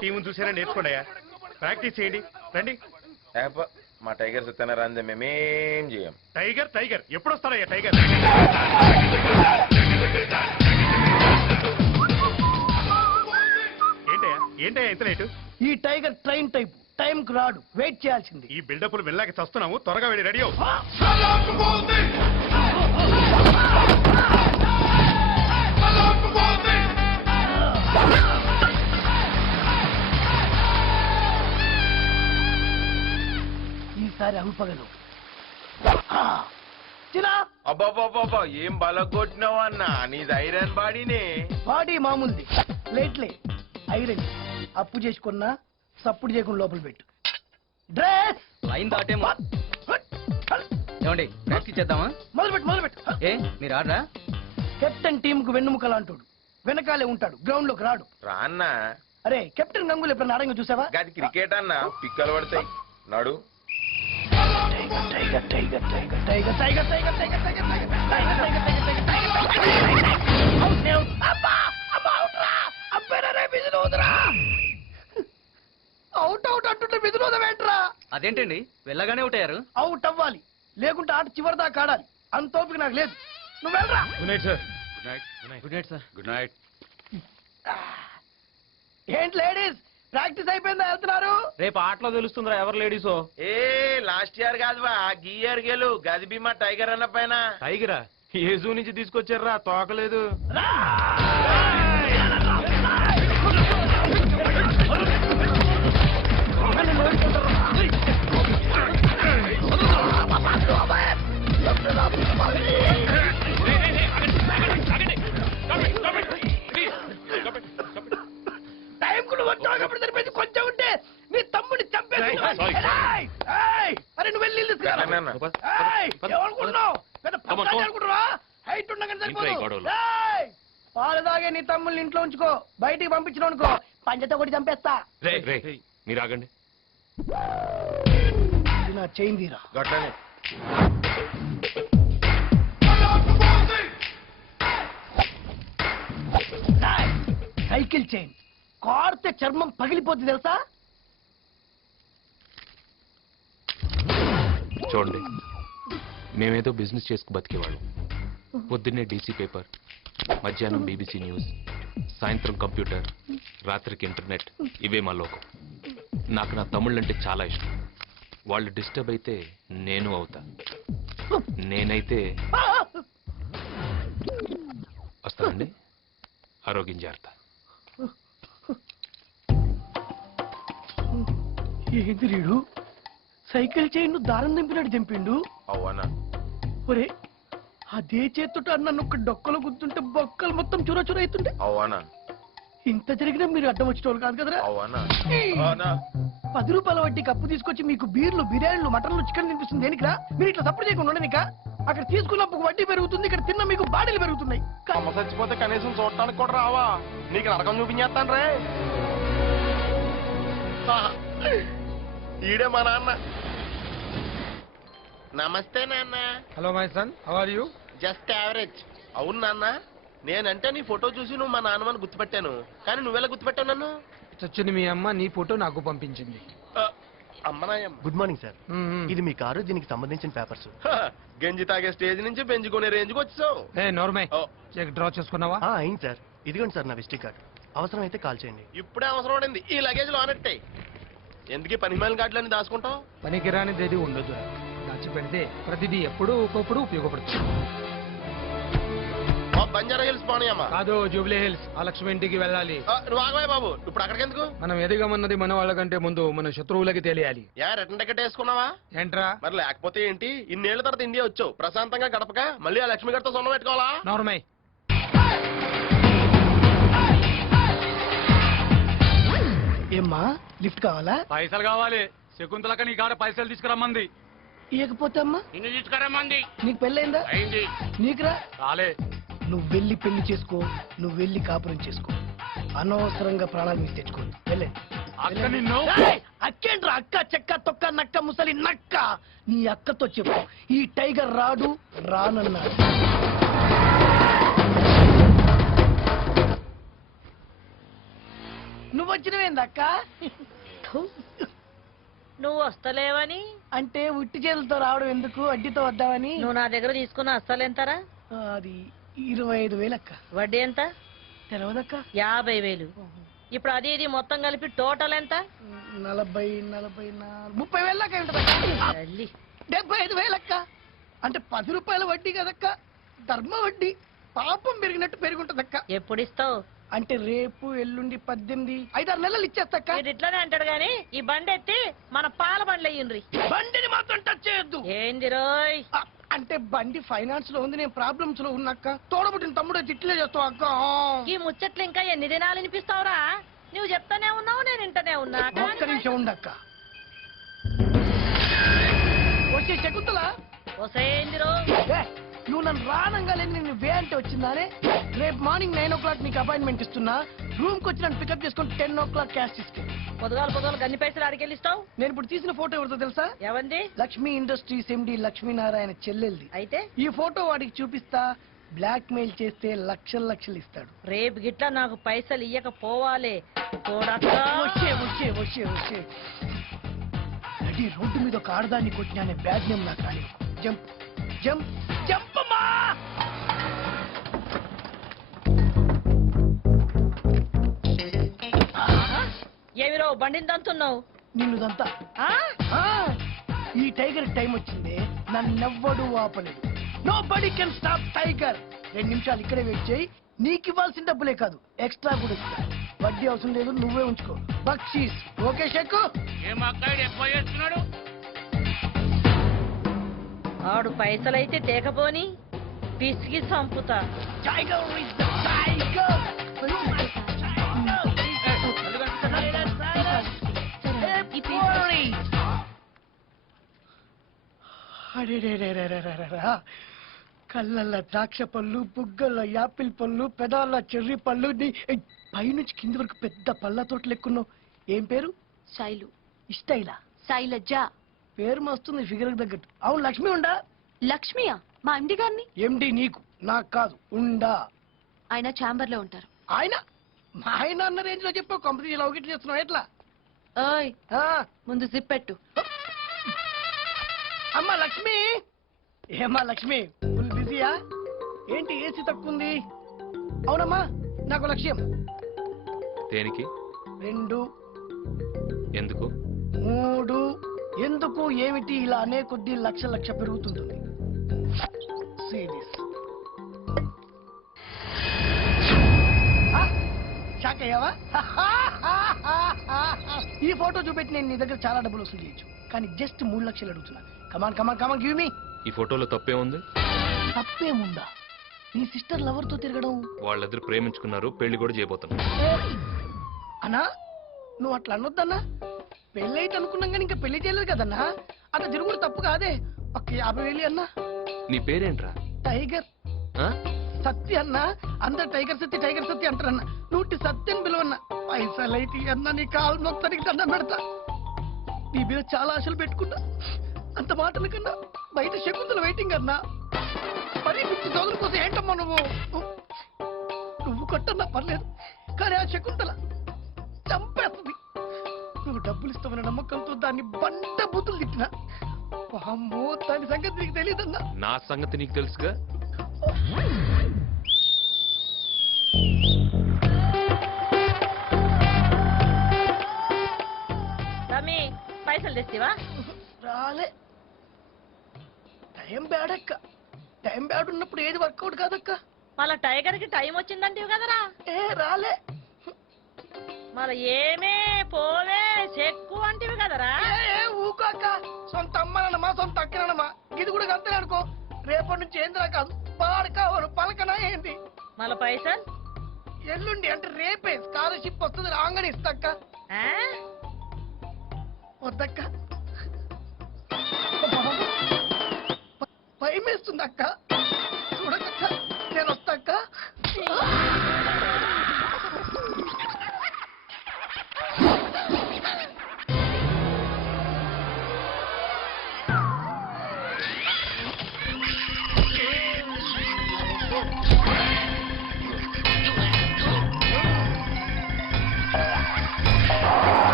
టీముని చూసేనా నేర్చుకోండియా, practice చేయండి. రండి. మా టైగర్ సత్యన రాందే మేమేం చేయం. టైగర్ టైగర్ ఎప్పుడు వస్తారయ్యా టైగర్? ఏంటయ్యా ఏంటయ్యా ఇంత లేటు? ఈ టైగర్ ట్రైన్ టైప్ టైం కు రాడు, వెయిట్ చేయాల్సింది. ఈ బిల్డప్లు వెళ్ళాక చస్తున్నాము, త్వరగా వెళ్ళి రెడీ అవు. ఈసారి అహుపగలు. అబ్బాబాబా ఏం బలగొట్టినావు అన్న, నీది ఐరన్ బాడీనే. బాడీ మామూలుది, లేట్లే ఐరన్. అప్పు చేసుకున్నా సప్పుడు చేయకుండా లోపల పెట్టు. డ్రెస్ లైన్ దాటేమో. ఏమండి ప్రాక్టీస్ చేద్దామా? మొదలుపెట్టు. ఏ మీరు ఆడరా? కెప్టెన్ టీమ్ కు వెన్నుముకలా అంటాడు, వెనకాలే ఉంటాడు, గ్రౌండ్ లోకి రాడు. రాన్న అరే కెప్టెన్ గంగులు ఎప్పుడన్నా ఆడంగా చూసావా? గది క్రికెట్ అన్న, పిక్కలు పడతాయి. నడు. అవుట్ అవుట్ అంటుంటే విధులోదవేంట్రా? అదేంటండి వెళ్ళగానే అవుట్ అయ్యారు? అవుట్ అవ్వాలి, లేకుంటే ఆట చివరిదాకా ఆడాలి. అంత ఓపిక నాకు లేదు. నువ్వు వెళ్ళరా. Good night sir. Good night sir. Good night. ఏంటి లేడీస్, ప్రాక్టీస్ అయిపోయిందా? వెళ్తున్నారు? రేపు ఆటలో తెలుస్తుందిరా ఎవరు లేడీసో. ఏ లాస్ట్ ఇయర్ కాదువా, గీ ఇయర్ గెలు. గది బీమా టైగర్ అన్న పైన. టైగరా ఏ జూ నుంచి తీసుకొచ్చారా? తోకలేదు. కొంచెం ఉంటే నీ తమ్ముడిని చంపేసి. అరే నువ్వు వెళ్ళి హైట్ ఉండగా పాలు తాగే నీ తమ్ముల్ని ఇంట్లో ఉంచుకో, బయటికి పంపించిన అనుకో పంచతో కొట్టి చంపేస్తా. మీరు ఆగండి. నా చైన్ తీరా. గట్లనే సైకిల్ చైన్ కార్తే చర్మం పగిలిపోతుంది తెలుసా? చూడండి, మేమేదో బిజినెస్ చేసుకు బతికేవాళ్ళం. పొద్దున్నే డీసీ పేపర్, మధ్యాహ్నం బీబీసీ న్యూస్, సాయంత్రం కంప్యూటర్, రాత్రికి ఇంటర్నెట్. ఇవే మా లోకం. నాకు నా తమ్ముళ్ళంటే చాలా ఇష్టం. వాళ్ళు డిస్టర్బ్ అయితే నేను అవుతా. నేనైతే వస్తానండి. ఆరోగ్యం జాగ్రత్త. ఏంది రీడు, సైకిల్ చైన్ దారం దింపినట్టు దింపిండు. అవునా? ఒరే అదే చేతుట నన్ను ఒక డొక్కలో గుర్తుంటే బొక్కలు మొత్తం చూర చూర అవుతుండే. అవునా? ఇంత జరిగినా మీరు అడ్డం వచ్చేటోళ్ళు కాదు కదరా. అవునా? 10 రూపాయల వడ్డీ కప్పు తీసుకొచ్చి మీకు బీర్లు, బిర్యానీలు, మటన్లు, చికెన్ తినిపిస్తుంది దేనికిరా? మీరు ఇట్లా సపోర్ట్ చేయకుండా ఉండనిక. అక్కడ తీసుకున్నప్పుడు వడ్డీ పెరుగుతుంది, ఇక్కడ తిన్న మీకు బాడీలు పెరుగుతున్నాయి. అమ్మ చచ్చిపోతే కనీసం చూడటానికి కూడా రావా? నీకు నరకం చూపించేస్తాను రే. ఈడే మా నాన్న. నమస్తే నాన్న. Hello my son, how are you? Just average. అవును నాన్న, నేనంటే నీ ఫోటో చూసి నువ్వు మా నాన్నమని గుర్తుపెట్టాను. కానీ నువ్వెలా గుర్తుపెట్టావు నన్ను? చచ్చిన మీ అమ్మ నీ ఫోటో నాకు పంపించింది. Good morning sir. ఇది మీ కారు, దీనికి సంబంధించిన పేపర్స్. గంజి తాగే స్టేజ్ నుంచి పెంచుకునే రేంజ్కి వచ్చావు. ఏ నోర్మై, చెక్ డ్రా చేసుకున్నావా? అయింది సార్. ఇదిగోండి సార్ నా విజిటింగ్ కార్డు. అవసరం అయితే కాల్ చేయండి. ఇప్పుడే అవసరం పడింది. ఈ లగేజ్ లో ఆనట్టే. ఎందుకు పనిమాల కార్డులని దాచుకుంటావు? పనికి రానిది ఉండదు. దాచి పెడితే ప్రతిదీ ఎప్పుడు ఒక్కొప్పుడు ఉపయోగపడుతుంది. బంజారా హిల్స్ పోనీయమ్మా. కాదు, జూబ్లీ హిల్స్. ఆ లక్ష్మి ఇంటికి వెళ్ళాలి. నువ్వు ఆగవే బాబు, ఇప్పుడు అక్కడికి ఎందుకు? మనం ఎదిగమన్నది మన వాళ్ళకంటే ముందు మన శత్రువులకి తెలియాలి. రిటర్న్ టికెట్ వేసుకున్నావా? ఏంట్రా మరి లేకపోతే ఏంటి? ఇన్నేళ్ల తర్వాత ఇండియా వచ్చావు, ప్రశాంతంగా గడపక మళ్ళీ ఆ లక్ష్మి గారితో సొంతం పెట్టుకోవాలా? నోర్మై. ఏమ్మా లిఫ్ట్ కావాలా? పైసలు కావాలి. శకుంతలక నీ కాడ పైసలు తీసుకురమ్మంది. ఇవ్వకపోతే అమ్మా నిన్ను తీసుకురమ్మంది. నీకు పెళ్ళైందా? అయింది. నీకురా? రాలే. నువ్వు వెళ్ళి పెళ్లి చేసుకో, నువ్వు వెళ్ళి కాపురం చేసుకో. అనవసరంగా ప్రాణాలు మిస్ తెచ్చుకో. వెళ్ళే. అక్క నిన్ను ఏయ్, అక్కేంట్రా అక్క చెక్క తొక్క నక్క ముసలి నక్క నీ అక్కతో చెప్పు ఈ టైగర్ రాడు రానన్నాడు. నువ్వు వచ్చినవేందక్క? నువ్వు వస్తలేవని అంటే ఉట్టి చేతులతో రావడం ఎందుకు, అడ్డితో వద్దామని. నువ్వు నా దగ్గర తీసుకున్న అస్సలెంతరా? అది 25,000 అక్క. వడ్డీ ఎంత? తెలవదక్క. 50,000. ఇప్పుడు అది ఇది మొత్తం కలిపి టోటల్ ఎంత? 40, 30,000 దాకా ఉంటుందక్క. తల్లి. 75,000 అక్క. అంటే 10 రూపాయల వడ్డీ కదక్క, ధర్మ వడ్డీ. పాపం పెరిగినట్టు పెరుగుంటదక్క. ఎప్పుడు ఇస్తావు? అంటే రేపు ఎల్లుండి 18, 5-6 నెలలు ఇచ్చేస్తాక్క. మీరు ఇట్లానే అంటాడు గాని ఈ బండి ఎత్తి మన పాల బండ్లు అయ్యిండ్రి. బండిని మాత్రం టచ్ చేయొద్దు. ఏంది రోయ్? అంటే బండి ఫైనాన్స్ లో ఉంది, నేను ప్రాబ్లమ్స్ లో ఉన్నాక్క. తోడబుట్టిన తమ్ముడు తిట్లే చేస్తావు అక్క. ఈ ముచ్చట్లు ఇంకా ఎన్ని దినాలు వినిపిస్తావురా? నువ్వు చెప్తానే ఉన్నావు, నేను వింటనే ఉన్నా. ఒక్క నిమిషం ఉండక్క. వచ్చే శకుంతల, వసేంది రో? ఏ, నువ్వు నన్ను రానంగానే నేను వే అంటే వచ్చిందానే. రేపు మార్నింగ్ 9 o'clock నీకు అపాయింట్మెంట్ ఇస్తున్నా. రూమ్ కి వచ్చి నన్ను పికప్ చేసుకొని 10 o'clock క్యాష్ తీసుకెళ్ళి. పొద్దుగాలు గన్ని పైసలు అడికెళ్ళిస్తావు? నేను ఇప్పుడు తీసిన ఫోటో ఎవరితో తెలుసా? ఎవంది? లక్ష్మీ ఇండస్ట్రీస్ ఎండి లక్ష్మీనారాయణ చెల్లెల్ది. అయితే ఈ ఫోటో వాడికి చూపిస్తా, బ్లాక్ మెయిల్ చేస్తే లక్షలు ఇస్తాడు. రేపు గిట్లా నాకు పైసలు ఇయ్యకపోవాలి. చూడక్క. వచ్చే అది రోడ్డు మీద ఒక ఆడదాన్ని కొట్టినా బ్యాడ్ నేమ్ నాకు కానీ. జంప్ జంప్ జంప్ అమ్మా. ఏమిరో బండిని దంతున్నావు? నిన్నుదంతా ఆ? ఈ టైగర్ టైం వచ్చింది, నన్నెవ్వడు ఆపలేదు. Nobody can stop tiger. 2 నిమిషాలు ఇక్కడే వెయిట్ చేయి. నీకు ఇవ్వాల్సిన డబ్బులే కాదు, ఎక్స్ట్రా కూడా ఇస్తా. వడ్డీ అవసరం లేదు, నువ్వే ఉంచుకో. బక్షీస్ ఓకే షెక్కు. ఆడు పైసలైతే తేకపోని పిసికి చంపుతా. Tiger is the tiger. కళ్ళల్లో ద్రాక్ష పళ్ళు, బుగ్గల్లో యాపిల్ పళ్ళు, పెదాల్లో చెర్రీ పళ్ళు, పైనుంచి కింది వరకు పెద్ద పళ్ళ తోట లెక్కున్నావు. ఏం పేరు? శైలు. ఇష్టైలా? శైలజ. పేరు మస్తుంది, ఫిగర్ తగ్గట్టు. అవును, లక్ష్మి ఉండా? లక్ష్మియా? మా ఎండి గారిని. ఎండి నీకు, నాకు కాదు. ఉండా. ఆయన ఛాంబర్ లో ఉంటారు. ఆయన మా ఆయన అన్న రేంజ్ లో చెప్పావు. కంపెనీ లవ్ చేస్తున్నావు ఎట్లా? ఓయ్, ఆ, ముందు జిప్ పెట్టు. అమ్మా లక్ష్మి. ఏమ్మా లక్ష్మి, ఫుల్ బిజీయా ఏంటి? ఏసీ తక్కువ ఉంది. అవునమ్మా, నాకు లక్ష్యం. దేనికి? 2, ఎందుకు? 3. ఎందుకు ఏమిటి ఇలా అనే కొద్దీ లక్ష పెరుగుతుంటుంది. షాక్ అయ్యావా? ఈ ఫోటో చూపెట్టి నేను నీ దగ్గర చాలా డబ్బులు వసూలు చేయొచ్చు, కానీ జస్ట్ 3 లక్షలు అడుగుతున్నా. Come on give me. ఈ ఫోటోలో తప్పే ఉంది? తప్పేముందా? నీ సిస్టర్ లవర్ తో తిరగడం. వాళ్ళిద్దరు ప్రేమించుకున్నారు, పెళ్లి కూడా చేయబోతున్నారు. అన్నా, నువ్వు అట్లా అనొద్దన్నా. పెళ్లి అయితే అనుకున్నాం కానీ ఇంకా పెళ్లి చేయలేదు కదన్నా. అట్లా తిరుగుడు తప్పు కాదే. ఒక 50,000 అన్నా. నీ పేరేంట్రా? టైగర్ ఆ? సత్య అన్నా. అందరు టైగర్ సత్య అంటారన్నా. నువ్వు సత్యం పిలువన్నా. పైసలైతే అన్నా నీ కాలు మొత్తానికి దండం పెడతా. నీ మీద చాలా ఆశలు పెట్టుకున్నా. అంత మాటల కన్నా బయట శకుంతల వెయిటింగ్ అన్నా. మరి 50,000 కోసం ఏంటమ్మా నువ్వు కొట్టన్నా పర్లేదు, కానీ ఆ శకుంతల చంపేస్తుంది. నువ్వు డబ్బులు ఇస్తామన్న నమ్మకంతో దాన్ని బండ బూతులు తిట్టినా. అమ్మో, దాని సంగతి నీకు తెలియదన్నా. నా సంగతి నీకు తెలుసుగా. రమి, పైసలు తెస్తావా? రాలే. టైం బ్యాడ్ అక్క. టైం బ్యాడ్ ఉన్నప్పుడు ఏది వర్కౌట్ కాదక్క. మళ్ళా టైగర్ కి టైం వచ్చిందంటివి కదరా? రాలే. మళ్ళా ఏమే పోవే చెక్కు అంటివి కదరా? ఊకాక. సొంత అమ్మనమ్మా, సొంత అక్కనమ్మా. ఇది కూడా అంతే అనుకో. రేపటి నుంచి ఏందిరా కాదు, పాడకావరు పలకనా ఏంది. మళ్ళా పైసలు ఎల్లుండి అంటే రేపే స్కాలర్షిప్ వస్తుంది, రాగానే ఇస్తాక్క. ఆ? వద్దక్క, భయమేస్తుంది అక్క. చూడకక్క, నేను వస్తాక్క.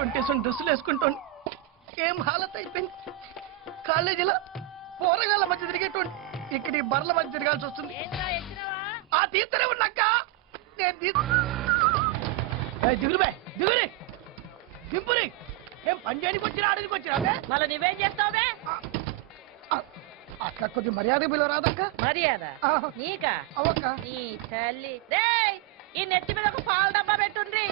ఎటువంటి డ్రెస్సులు వేసుకుంటాను ఏం హాలత్ అయిపోయింది. కాలేజీలో పోరగాళ్ళ మధ్య తిరిగేటువంటి ఇక్కడ ఈ బర్ల మధ్య తిరగాల్సి వస్తుంది. ఆ తీస్తూనే ఉన్నాక నేను దిగులు దిగురి దింపురి ఏం పని చేయడానికి వచ్చినా ఆడడానికి వచ్చినా మళ్ళీ నువ్వేం చేస్తావే? అక్క కొద్ది మర్యాద బిలో రాదక్క. మర్యాద నీకా? అవక్క నీ తల్లి రేయ్, ఈ నెత్తి మీద ఒక పాల డబ్బా పెట్టుండ్రి.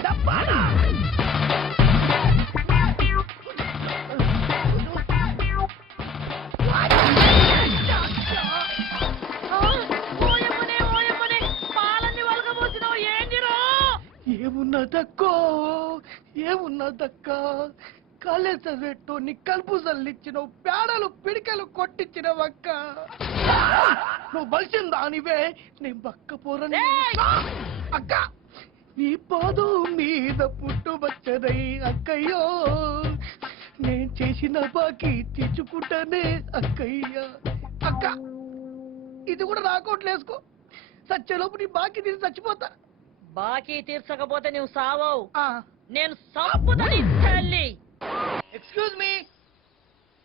పాలన్నీ వలగబోసినావు ఏందిరో? ఏమున్నదక్కో ఏమున్నదక్క కాలేజ్ చదివేటోని కలుపు చల్లిచ్చినావు, పేడలు పిడికలు కొట్టించినవక్క. నువ్వు బలిసిందా నీవే నేను బక్క పోరని. అక్క నీ పాదం మీద పుట్టుబచ్చదై అక్కయ్యో నేను చేసిన బాకీ తెచ్చుకుంటానే అక్కయ్య. అక్క ఇది కూడా రాకోట్లు వేసుకో, సచ్చేలోపు నీ బాకీ తీసి చచ్చిపోతా. బాకీ తీర్చకపోతే నువ్వు సావవు, ఆ, నేను సంపుతా నీ తల్లి. Excuse me.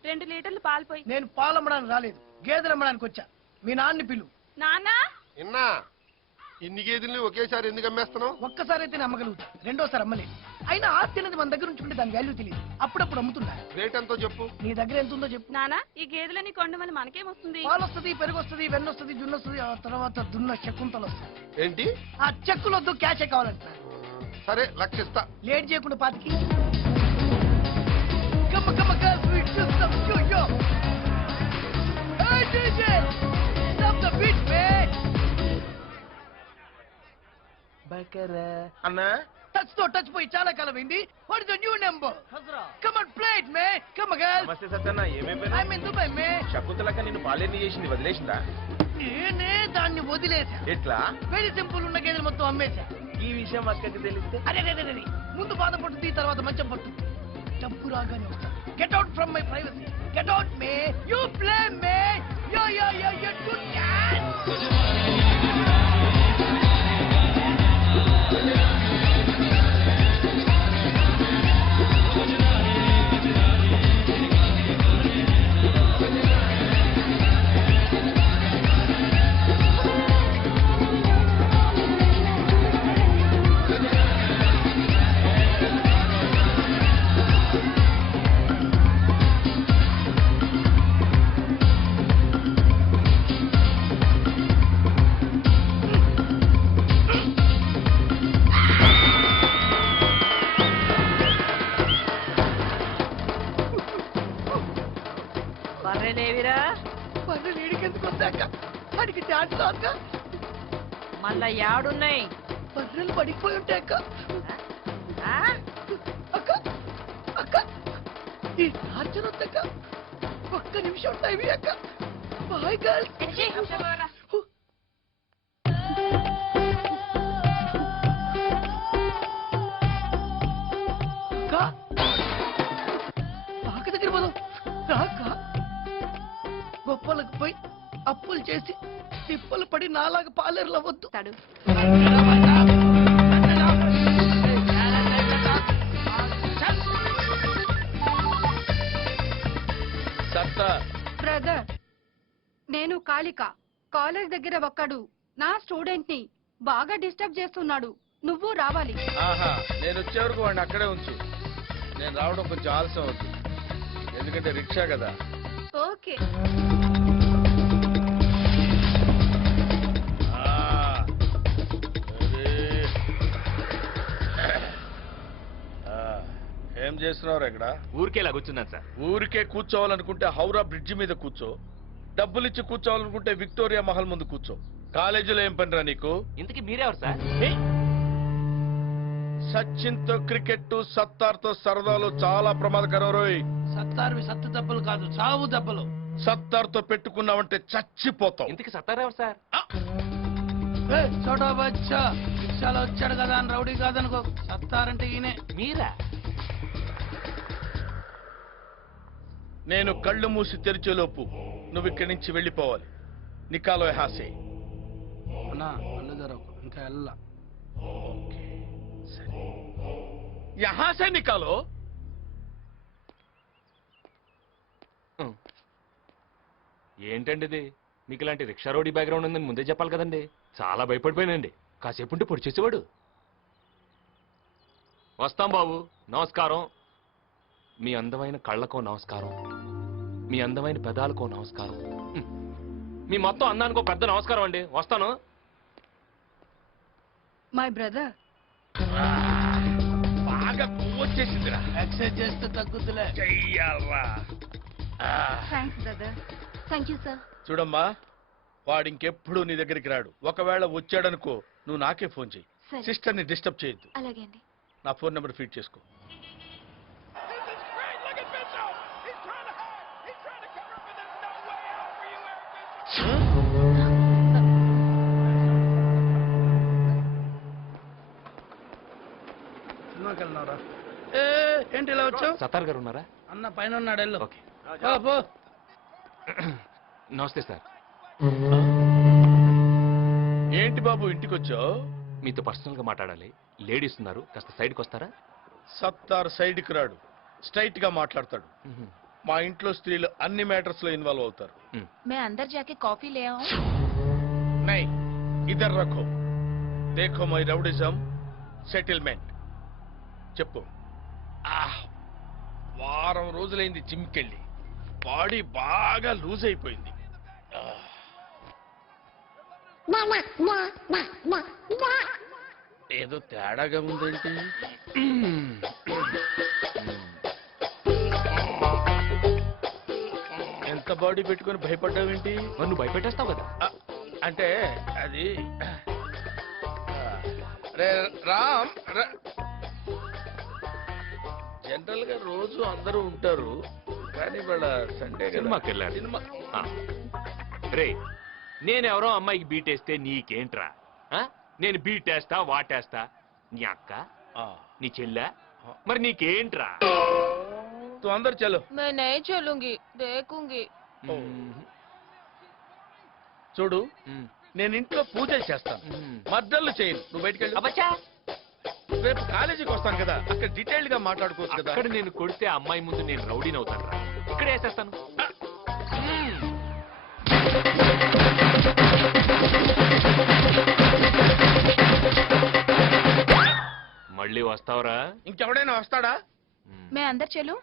2 లీటర్లు పాలు పోయి. నేను పాలు అమ్మడానికి రాలేదు, గేదెలు అమ్మడానికి వచ్చా. మీ నాన్నని పిలు. నాన్న ఇన్నా ఇన్ని గేదెల్ని ఒకేసారి ఎందుకు అమ్మేస్తున్నావు? ఒక్కసారి అయితే నేను అమ్మగలుగుతా, రెండోసారి అమ్మలేదు. అయినా ఆస్తి అనేది మన దగ్గర ఉంచుకుంటే దాని వాల్యూ తెలియదు, అప్పుడప్పుడు అమ్ముతున్నా. రేట్ ఎంతో చెప్పు. నీ దగ్గర ఎంత ఉందో చెప్పు. నాన్న ఈ గేదెలని కొండ వల్ల మనకేమొస్తుంది? పాలు వస్తుంది, పెరుగు వస్తుంది, వెన్న వస్తుంది, జున్ను వస్తుంది, ఆ తర్వాత దున్న చెక్కుంటలు వస్తుంది. ఏంటి? ఆ చెక్కులు వద్దు, క్యాషే కావాలంటున్నా. సరే లక్షిస్తా. లేట్ చేయకుండా పాతికి. Come on, girl, sweet system, yo. Hey, DJ, stop the beat, man. అన్నా టచ్ పోయి చాలా కాలం అయింది. What is the new number? Come on, play it, man. Come on, girl. నమస్తే సత్యన్న, ఏమేమి I'm in Dubai, man. శకుంతలక్క నిన్ను పాలేని చేసింది, వదిలేసిందా? నేనే దాన్ని వదిలేసా. ఎట్లా? వెరీ సింపుల్, ఉన్న గేదెలు మొత్తం అమ్మేశా. ఈ విషయం అక్కకి తెలిస్తే అరే ముందు బాధపడుతుంది, తర్వాత మంచం పడుతుంది. డబ్బు రాగానే వస్తా. Get out from my privacy. Get out me. You play me. Yo good cat. బర్రెలేవిరా? మరి వీడికి ఎందుకు వద్దాక? వాడికి డాన్స్ రాక. మళ్ళా యాడున్నాయి? బర్రెలు పడిపోయి ఉంటాయి అక్క. ఆ? అక్క ఈ టార్చర్ వద్దక్క. ఒక్క నిమిషం టైం అక్క. Boy girl. అక్క దగ్గర పోదాం రాక. గొప్పలకు పోయి అప్పులు చేసి తిప్పలు పడి నాలాగా పాలేరులు అవ్వద్దు. బ్రదర్ నేను కాళిక. కాలేజ్ దగ్గర ఒక్కడు నా స్టూడెంట్ ని బాగా డిస్టర్బ్ చేస్తున్నాడు, నువ్వు రావాలి. ఆహా, నేను వచ్చే వరకు వాడిని అక్కడే ఉంచు. నేను రావడం కొంచెం ఆలస్యం అవుతుంది, ఎందుకంటే రిక్షా కదా. ఓకే. ఏం చేస్తున్నావు ఇక్కడ? ఊరికే ఇలా కూర్చున్నాను సార్. ఊరికే కూర్చోవాలనుకుంటే హౌరా బ్రిడ్జి మీద కూర్చో, డబ్బులు ఇచ్చి కూర్చోవాలనుకుంటే విక్టోరియా మహల్ ముందు కూర్చో. కాలేజీలో ఏం పనిరా నీకు? ఇంతకీ మీరెవరు సార్? సచిన్ తో క్రికెట్, సత్తార్ తో సరదాలు చాలా ప్రమాదకరం రోయ్. సత్తార్వి సత్తు దెబ్బలు కాదు, చావు దెబ్బలు. సత్తార్ తో పెట్టుకున్నావంటే చచ్చిపోతావు. ఇంతకీ సత్తారెవరు సార్? చోటా బచ్చా రిక్షాలో వచ్చాడు కదా అని రౌడీ కాదనుకో. సత్తారంటే ఈయనే. మీరా? నేను కళ్ళు మూసి తెరిచేలోపు నువ్వు ఇక్కడి నుంచి వెళ్ళిపోవాలి. నికాలో హాసే. ఇంకా వెళ్ళా. యహా సే నికాలో. ఏంటండి ఇది? మీకు ఇలాంటి రిక్షా రోడీ బ్యాక్గ్రౌండ్ ఉందని ముందే చెప్పాలి కదండి. చాలా భయపడిపోయానండి. కాసేపు ఉంటే పొడి చేసేవాడు. వస్తాం బాబు, నమస్కారం. మీ అందమైన కళ్ళకో నమస్కారం, మీ అందమైన పెదాలకో నమస్కారం, మీ మొత్తం అందానికో పెద్ద నమస్కారం అండి. వస్తాను. My brother. బాగా కొవ్వు వచ్చేసిందిరా. ఎక్సర్సైజ్ చేస్తే తగ్గుతులే. చెయ్యాలరా. Thanks brother. Thank you sir. చూడమ్మా, వాడు ఇంకెప్పుడు నీ దగ్గరికి రాడు. ఒకవేళ వచ్చాడనుకో నువ్వు నాకే ఫోన్ చెయ్యి. సిస్టర్ ని డిస్టర్బ్ చేయొద్దు. అలాగే అండి. నా ఫోన్ నెంబర్ ఫీడ్ చేసుకో. సినిమాకి వెళ్తున్నావురా? ఏంటి ఇలా వచ్చావు? సత్తార్ గారు ఉన్నారా? అన్న పైన ఉన్నాడు, వెళ్ళు. ఓకే. పో. నమస్తే సార్. ఏంటి బాబు ఇంటికి వచ్చావు? మీతో పర్సనల్ గా మాట్లాడాలి. లేడీస్ ఉన్నారు, కాస్త సైడ్కి వస్తారా? సత్తార్ సైడ్కి రాడు, స్ట్రైట్ గా మాట్లాడతాడు. మా ఇంట్లో స్త్రీలు అన్ని మ్యాటర్స్ లో ఇన్వాల్వ్ అవుతారు. मैं अंदर जाके कॉफी ले आऊं? నై ఇద్దరు రఖో. దేఖో మై రౌడిజం సెటిల్మెంట్. చెప్పు. వారం రోజులైంది జిమ్కెళ్ళి. బాడీ బాగా లూజ్ అయిపోయింది. ఏదో తేడాగా ఉందేంటి? ఎంత బాడీ పెట్టుకొని భయపడ్డావేంటి? నువ్వు భయపెట్టేస్తావు కదా. అంటే అది రే రామ్, జనరల్ గా రోజు అందరూ ఉంటారు, కానీ వాళ్ళ సండే సినిమాకి వెళ్ళారు. సినిమా రే, నేనెవరో అమ్మాయికి బీటేస్తే నీకేంట్రా? నేను బీటేస్తా వాటేస్తా. నీ అక్క, నీ చెల్లె, మరి నీకేంట్రా? తు అందరు చలో. मैं नहीं चलूंगी, देखूंगी. చూడు, నేను ఇంట్లో పూజ చేస్తాను, మద్దళ్ళు చేయను. నువ్వు బయటికి వెళ్ళి. అబ్బచ్చా, రేపు కాలేజీకి వస్తాను కదా, అక్కడ డీటెయిల్డ్ గా మాట్లాడుకోవచ్చు కదా. అక్కడ నేను కొడితే అమ్మాయి ముందు నేను రౌడీని అవుతాను రా. ఇక్కడ వేసేస్తాను. ఇంకెవడైనా వస్తాడా? मैं अंदर चलूं?